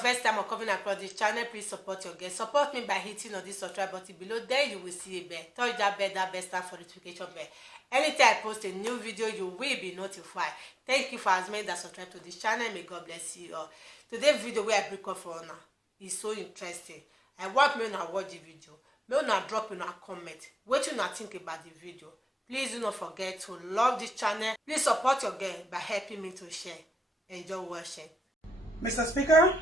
first time or coming across this channel, please support your guest. Support me by hitting on this subscribe button below. There you will see a bell. Touch that bell, that for notification bell. Anytime I post a new video, you will be notified. Thank you for as many that subscribe to this channel. May God bless you all. Today's video where I bring up for now is so interesting. I want me to watch the video. May not drop in a comment. What you not think about the video. Please do not forget to love this channel. Please support your girl by helping me to share. Enjoy watching. Mr. Speaker,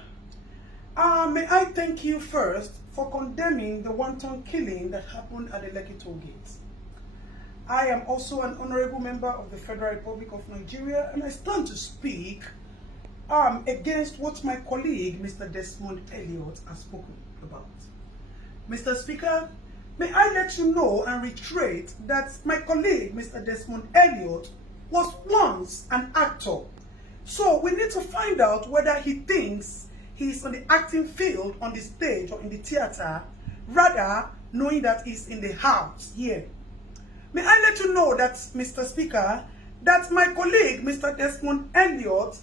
may I thank you first for condemning the wanton killing that happened at the Lekki toll gate. I am also an honorable member of the Federal Republic of Nigeria, and I stand to speak against what my colleague, Mr. Desmond Elliot, has spoken about. Mr. Speaker, may I let you know and reiterate that my colleague, Mr. Desmond Elliot, was once an actor. So we need to find out whether he thinks he's on the acting field, on the stage or in the theater, rather knowing that he's in the house here. May I let you know that, Mr. Speaker, that my colleague, Mr. Desmond Elliot,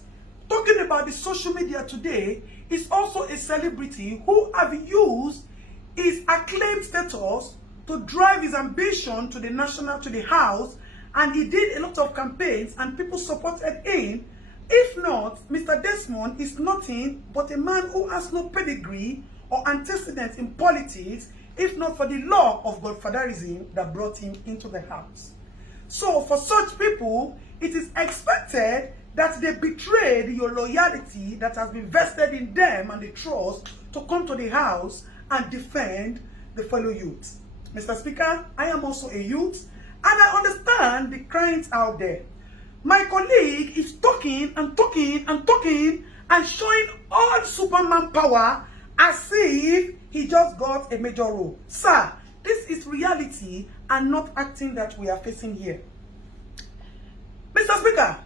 talking about the social media today, is also a celebrity who have used his acclaimed status to drive his ambition to the house, and he did a lot of campaigns and people supported him. If not, Mr. Desmond is nothing but a man who has no pedigree or antecedents in politics, if not for the law of godfatherism that brought him into the house. So for such people, it is expected that they betrayed your loyalty that has been vested in them and the trust to come to the house and defend the fellow youth. Mr. Speaker, I am also a youth, and I understand the cries out there. My colleague is talking and talking and talking and showing all Superman power as if he just got a major role. Sir, this is reality and not acting that we are facing here. Mr. Speaker,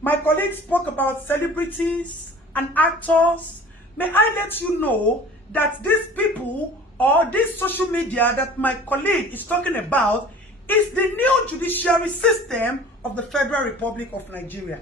my colleague spoke about celebrities and actors. May I let you know that these people or this social media that my colleague is talking about is the new judiciary system of the Federal Republic of Nigeria.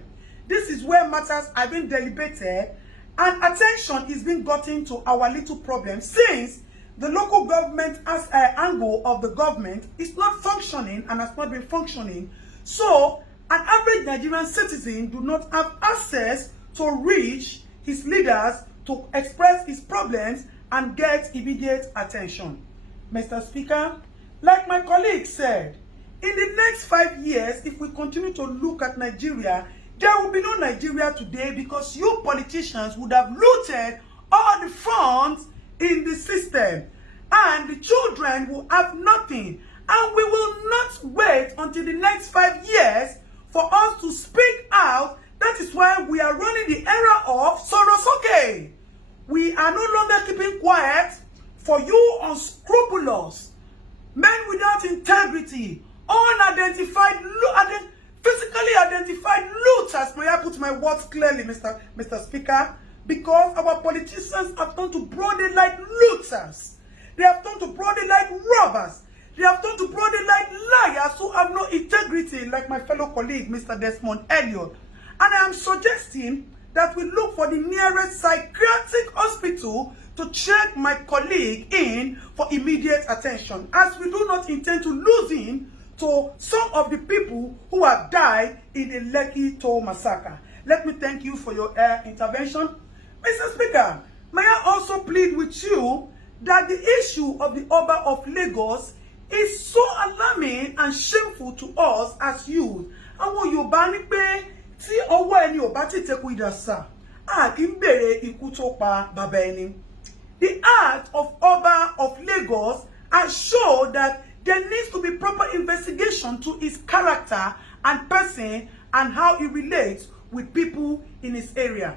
This is where matters are being deliberated and attention is being gotten to our little problem, since the local government as an angle of the government is not functioning and has not been functioning. So an average Nigerian citizen do not have access to reach his leaders to express his problems and get immediate attention. Mr. Speaker, like my colleague said, in the next 5 years, if we continue to look at Nigeria, there will be no Nigeria today, because you politicians would have looted all the funds in the system, and the children will have nothing. And we will not wait until the next 5 years for us to speak out. That is why we are running the era of Sorosoke. We are no longer keeping quiet for you unscrupulous, men without integrity, unidentified, physically identified looters. May I put my words clearly, Mr. Speaker? Because our politicians have turned to broad daylight looters. They have turned to broad daylight robbers. They have turned to broad daylight liars who have no integrity, like my fellow colleague, Mr. Desmond Elliot. And I am suggesting that we look for the nearest psychiatric hospital to check my colleague in for immediate attention, as we do not intend to lose him to some of the people who have died in the Lekki toll massacre. Let me thank you for your intervention. Mr. Speaker, may I also plead with you that the issue of the Oba of Lagos is so alarming and shameful to us as youth. Àwọn Yorùbá ní pé tí ọwọ́ ẹni ò bá ti tẹkù ìdàsà, a kì í bèrè ikú tó pa bàbá ẹni. The act of Oba of Lagos has shown that there needs to be proper investigation to his character and person and how he relates with people in his area.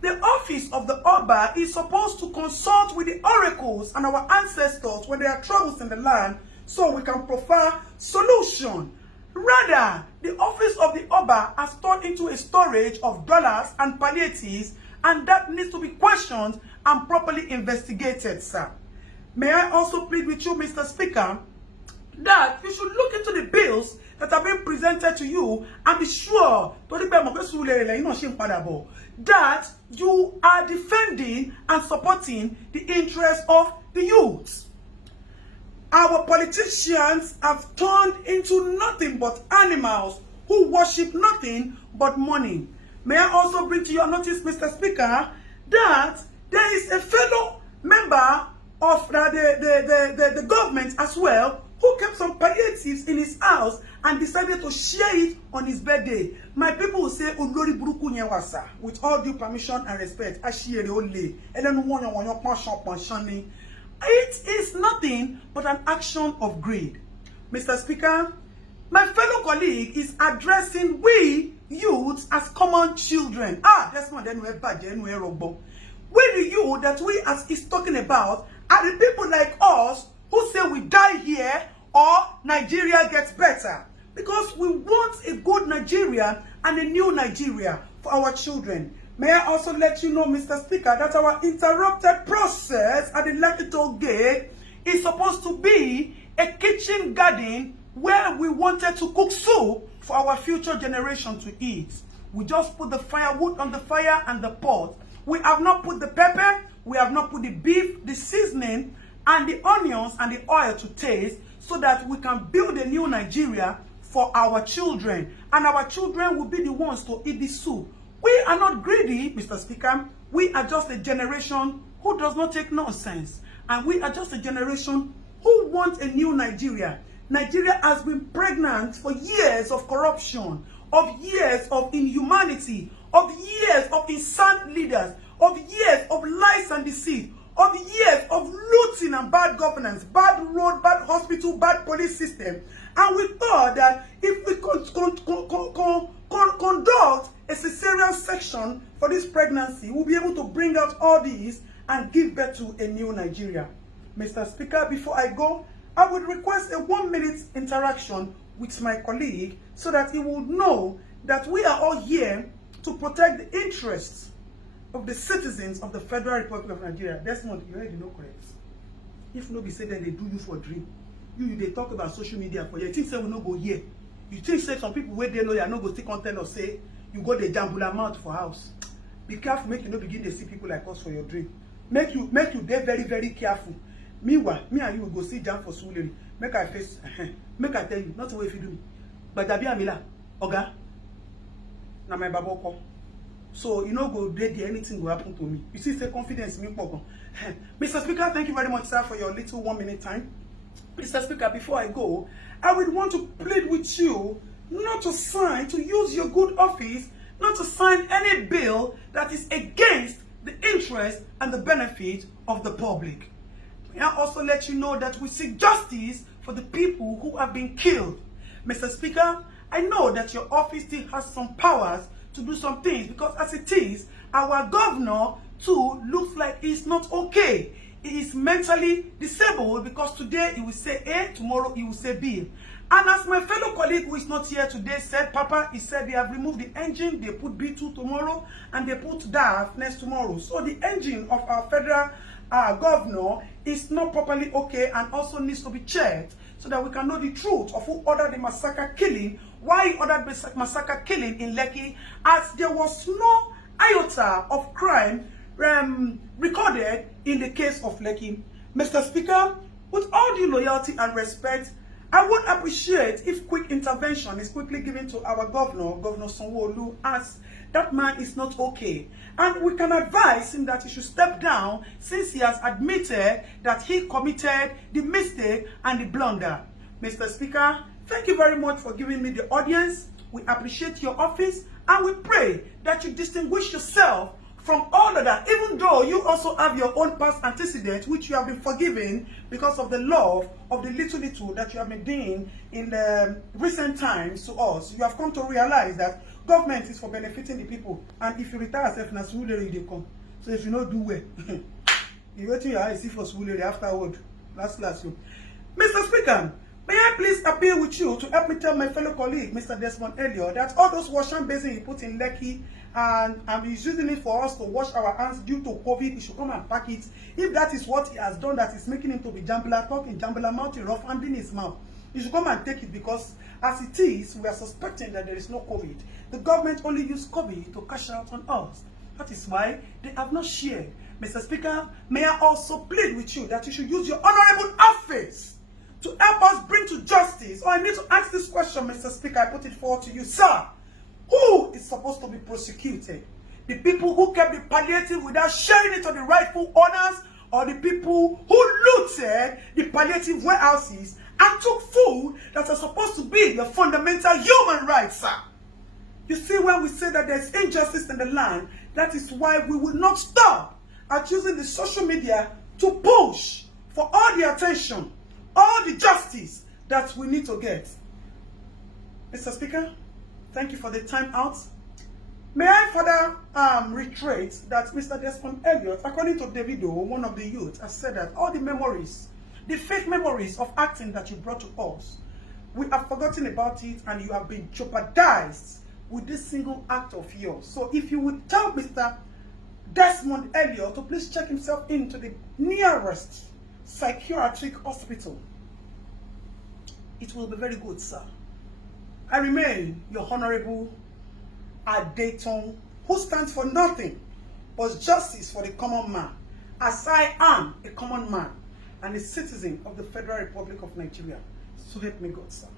The office of the Oba is supposed to consult with the oracles and our ancestors when there are troubles in the land, so we can provide solution. Rather, the office of the Oba has turned into a storage of dollars and palliatives, and that needs to be questioned and properly investigated, sir. May I also plead with you, Mr. Speaker, that you should look into the bills that have been presented to you and be sure that you are defending and supporting the interests of the youth. Our politicians have turned into nothing but animals who worship nothing but money. May I also bring to your notice, Mr. Speaker, that there is a fellow member of the government as well who kept some palliatives in his house and decided to share it on his birthday. My people will say, Olori Buruku Nyewasa, with all due permission and respect, it is nothing but an action of greed. Mr. Speaker, my fellow colleague is addressing we youths as common children. That's not then we're bad, then we're wrong. We the youth that we as is talking about are the people like us who say we die here or Nigeria gets better. Because we want a good Nigeria and a new Nigeria for our children. May I also let you know, Mr. Speaker, that our interrupted process at the Lekki Toll Gate is supposed to be a kitchen garden where we wanted to cook soup for our future generation to eat. We just put the firewood on the fire and the pot. We have not put the pepper, we have not put the beef, the seasoning, and the onions and the oil to taste so that we can build a new Nigeria for our children. And our children will be the ones to eat the soup. We are not greedy, Mr. Speaker. We are just a generation who does not take nonsense. And we are just a generation who want a new Nigeria. Nigeria has been pregnant for years of corruption, of years of inhumanity, of years of insane leaders, of years of lies and deceit, of years of looting and bad governance, bad road, bad hospital, bad police system. And we thought that if we conduct a cesarean section for this pregnancy, we'll be able to bring out all these and give birth to a new Nigeria. Mr. Speaker, before I go, I would request a 1-minute interaction with my colleague so that he will know that we are all here to protect the interests of the citizens of the Federal Republic of Nigeria. Desmond, you already know correct. If nobody say that they do you for a dream, they talk about social media for you. You think say we no go here. You think say some people where they lawyer no go still content or say you go the jambula mouth for house. Be careful, make you no begin to see people like us for your dream. Make you dey very, very careful. Meanwhile, me and you will go see jam for Suleri. Make I face, make I tell you, not the way if you do me. But Dabi Amila, Oga, na my baboko. So you know go there, anything will happen to me. You see, say confidence me pogo. Mr. Speaker, thank you very much, sir, for your little 1-minute time. Mr. Speaker, before I go, I would want to plead with you not to sign, to use your good office, not to sign any bill that is against the interest and the benefit of the public. May I also let you know that we seek justice for the people who have been killed. Mr. Speaker, I know that your office still has some powers to do some things because as it is, our governor too looks like he's not okay. He is mentally disabled because today he will say A, tomorrow he will say B. And as my fellow colleague who is not here today said, Papa, he said they have removed the engine, they put B2 tomorrow, and they put DAF next tomorrow. So the engine of our federal governor is not properly okay and also needs to be checked so that we can know the truth of who ordered the massacre killing, why he ordered the massacre killing in Lekki, as there was no iota of crime recorded in the case of Lekki. Mr. Speaker, with all due loyalty and respect, I would appreciate if quick intervention is quickly given to our governor, Governor Sanwo-Olu, as that man is not okay. And we can advise him that he should step down since he has admitted that he committed the mistake and the blunder. Mr. Speaker, thank you very much for giving me the audience. We appreciate your office and we pray that you distinguish yourself from all of that, even though you also have your own past antecedents, which you have been forgiven because of the love of the little that you have been doing in the recent times to us. You have come to realize that government is for benefiting the people. And if you retire yourself, na Suleri they come. So if you don't do well, you wait till your eyes see for Suleri afterward. Last you. Mr. Speaker, may I please appeal with you to help me tell my fellow colleague, Mr. Desmond Elliott, that all those washing basins he put in Lekki and he's using it for us to wash our hands due to COVID, he should come and pack it. If that is what he has done, that is making him to be jambula, talking jambula mouth, rough hand in his mouth, he should come and take it because as it is, we are suspecting that there is no COVID. The government only used COVID to cash out on us. That is why they have not shared. Mr. Speaker, may I also plead with you that you should use your honorable office to help us bring to justice. Or I need to ask this question, Mr. Speaker, I put it forward to you, sir. Who is supposed to be prosecuted? The people who kept the palliative without sharing it to the rightful owners, or the people who looted the palliative warehouses and took food that are supposed to be the fundamental human rights, sir? You see, when we say that there's injustice in the land, that is why we will not stop at using the social media to push for all the attention, all the justice that we need to get. Mr. Speaker, thank you for the time out. May I further reiterate that Mr. Desmond Elliot, according to Davido, one of the youth, has said that all the memories, the fake memories of acting that you brought to us, we have forgotten about it and you have been jeopardized with this single act of yours. So if you would tell Mr. Desmond Elliot to please check himself into the nearest psychiatric hospital, it will be very good, sir. I remain your Honorable Adeton, who stands for nothing but justice for the common man, as I am a common man and a citizen of the Federal Republic of Nigeria. So help me God, sir.